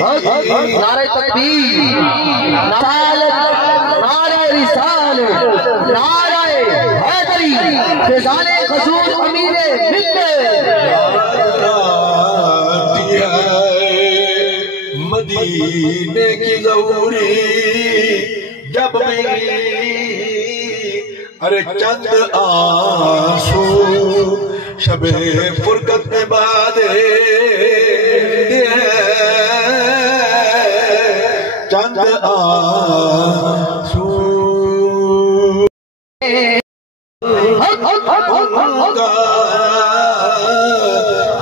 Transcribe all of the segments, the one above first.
नारे तकबीर, नारे रिसालत, नारे हैदरी, फिजाने खसूर अमीरे मदीने की ज़रूरी जब भी अरे चंद आंसू शबे फुरकत में बादे चंद आंसू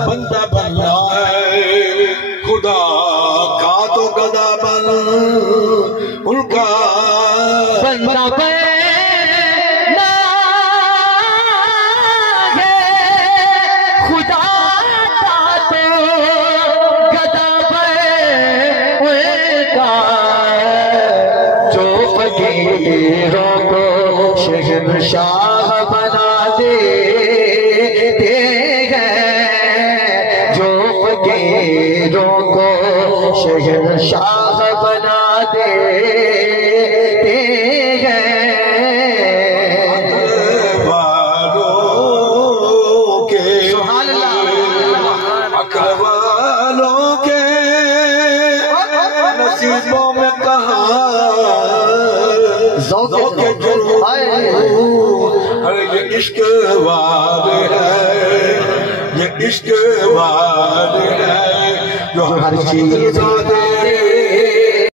बंदा बनना है खुदा का तो गदा बन उनका बंदा बनना है खुदा का तो गदा बन उनका जो फकीरों को शहंशाह बना देते हैं, जो फकीरों को शहंशाह बना देते हैं। वालों के सुभान अल्लाह, अकरवालों के नसीबों में कहाँ ज़ौक़े जुनून, अरे ये इश्क वाले हैं, ये इश्क वाले हैं जो हर चीज़ दे